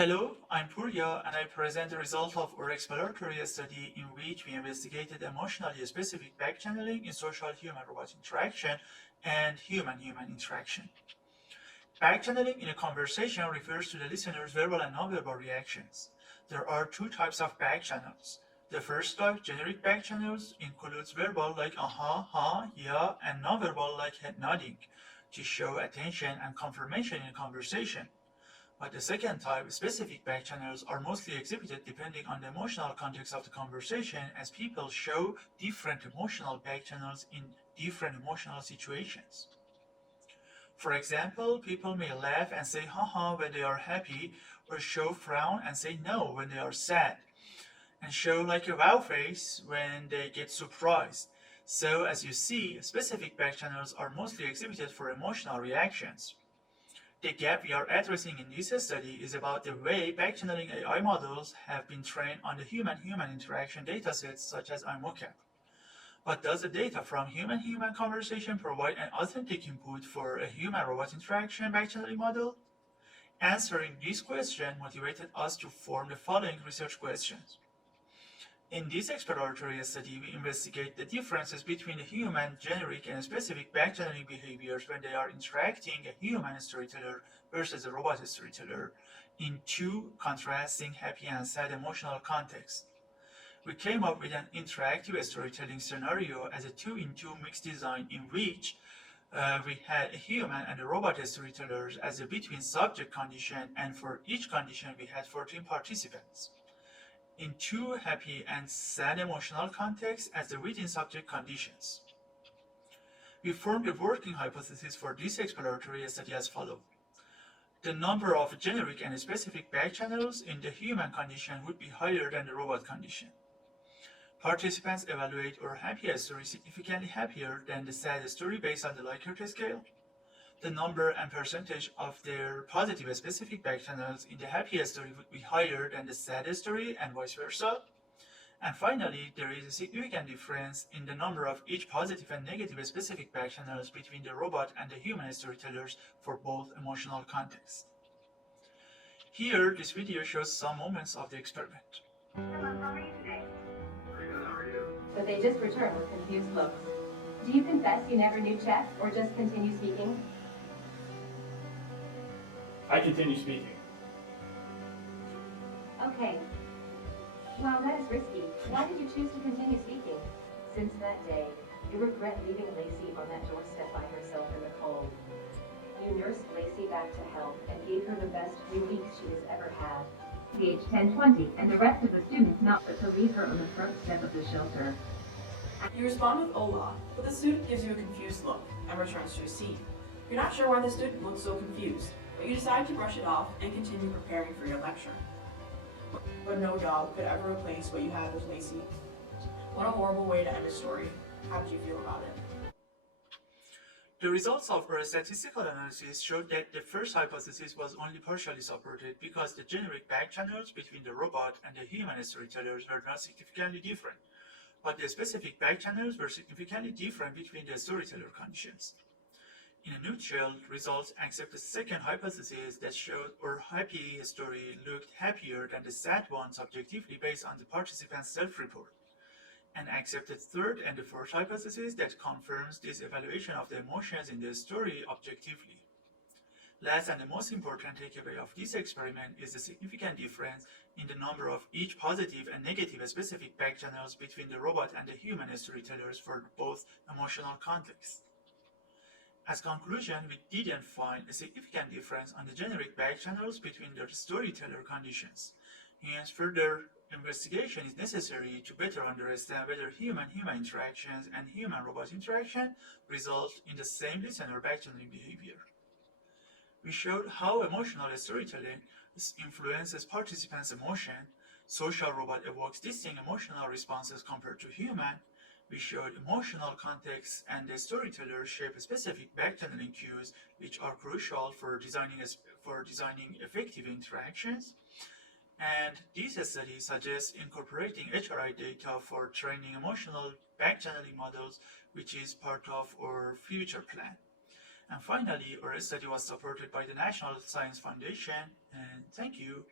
Hello, I'm Purya and I present the result of our exploratory study in which we investigated emotionally specific backchanneling in social human-robot interaction and human-human interaction. Backchanneling in a conversation refers to the listener's verbal and nonverbal reactions. There are two types of backchannels. The first type, generic backchannels, includes verbal like aha, ha, yeah, and nonverbal like head nodding to show attention and confirmation in a conversation. But the second type, specific backchannels, are mostly exhibited depending on the emotional context of the conversation as people show different emotional backchannels in different emotional situations. For example, people may laugh and say haha when they are happy, or show frown and say no when they are sad, and show like a wow face when they get surprised. So as you see, specific backchannels are mostly exhibited for emotional reactions. The gap we are addressing in this study is about the way backchanneling AI models have been trained on the human-human interaction datasets such as IMOCAP. But does the data from human-human conversation provide an authentic input for a human-robot interaction backchanneling model? Answering this question motivated us to form the following research questions. In this exploratory study, we investigate the differences between the human, generic, and specific backchanneling behaviors when they are interacting a human storyteller versus a robot storyteller in two contrasting happy and sad emotional contexts. We came up with an interactive storytelling scenario as a 2-in-2 mixed design in which we had a human and a robot storytellers as a between subject condition, and for each condition we had 14 participants in two happy and sad emotional contexts as the within subject conditions. We formed a working hypothesis for this exploratory study as follows. The number of generic and specific backchannels in the human condition would be higher than the robot condition. Participants evaluate our happy story significantly happier than the sad story based on the Likert scale. The number and percentage of their positive specific backchannels in the happy story would be higher than the sad story and vice versa. And finally, there is a significant difference in the number of each positive and negative specific backchannels between the robot and the human storytellers for both emotional contexts. Here, this video shows some moments of the experiment. Hello, how are you today? Pretty good, how are you? But they just returned with confused looks. Do you confess you never knew Czech, or just continue speaking? I continue speaking. Okay. Wow, that is risky. Why did you choose to continue speaking? Since that day, you regret leaving Lacey on that doorstep by herself in the cold. You nursed Lacey back to health and gave her the best few weeks she has ever had. Age 10-20, and the rest of the students not but to leave her on the front step of the shelter. You respond with hola, but the student gives you a confused look and returns to your seat. You're not sure why the student looks so confused, but you decide to brush it off and continue preparing for your lecture. But no dog could ever replace what you had with Lacey. What a horrible way to end a story. How did you feel about it? The results of our statistical analysis showed that the first hypothesis was only partially supported because the generic backchannels between the robot and the human storytellers were not significantly different, but the specific backchannels were significantly different between the storyteller conditions. In a nutshell, results accept the second hypothesis that showed our happy story looked happier than the sad one subjectively based on the participant's self-report, and accept the third and the fourth hypothesis that confirms this evaluation of the emotions in the story objectively. Last and the most important takeaway of this experiment is the significant difference in the number of each positive and negative specific backchannels between the robot and the human storytellers for both emotional contexts. As conclusion, we didn't find a significant difference on the generic backchannels between the storyteller conditions. Hence, further investigation is necessary to better understand whether human-human interactions and human-robot interaction result in the same listener backchanneling behavior. We showed how emotional storytelling influences participants' emotion. Social robot evokes distinct emotional responses compared to human. We showed emotional context and the storyteller shape specific backchanneling cues which are crucial for designing effective interactions. And this study suggests incorporating HRI data for training emotional backchanneling models, which is part of our future plan. And finally, our study was supported by the National Science Foundation, and thank you.